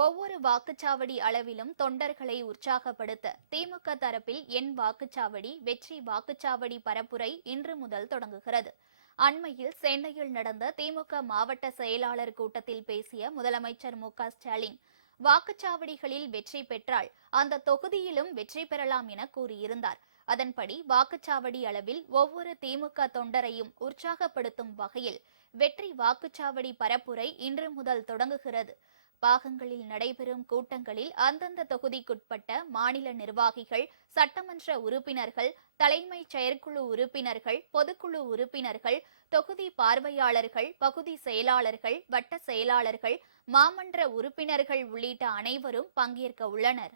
ஒவ்வொரு வாக்குச்சாவடி அளவிலும் தொண்டர்களை உற்சாகப்படுத்த திமுக தரப்பில் என் வாக்குச்சாவடி வெற்றி வாக்குச்சாவடி பரப்புரை இன்று முதல் தொடங்குகிறது. அண்மையில் சென்னையில் நடந்த திமுக மாவட்ட செயலாளர் கூட்டத்தில் பேசிய முதலமைச்சர் மு.க.ஸ்டாலின், வாக்குச்சாவடிகளில் வெற்றி பெற்றால் அந்த தொகுதியிலும் வெற்றி பெறலாம் என கூறியிருந்தார். அதன்படி வாக்குச்சாவடி அளவில் ஒவ்வொரு திமுக தொண்டரையும் உற்சாகப்படுத்தும் வகையில் வெற்றி வாக்குச்சாவடி பரப்புரை இன்று முதல் தொடங்குகிறது. பாகங்களில் நடைபெறும் கூட்டங்களில் அந்தந்த தொகுதிக்குட்பட்ட மாநில நிர்வாகிகள், சட்டமன்ற உறுப்பினர்கள், தலைமைச் செயற்குழு உறுப்பினர்கள், பொதுக்குழு உறுப்பினர்கள், தொகுதி பார்வையாளர்கள், பகுதி செயலாளர்கள், வட்ட செயலாளர்கள், மாமன்ற உறுப்பினர்கள் உள்ளிட்ட அனைவரும் பங்கேற்க உள்ளனர்.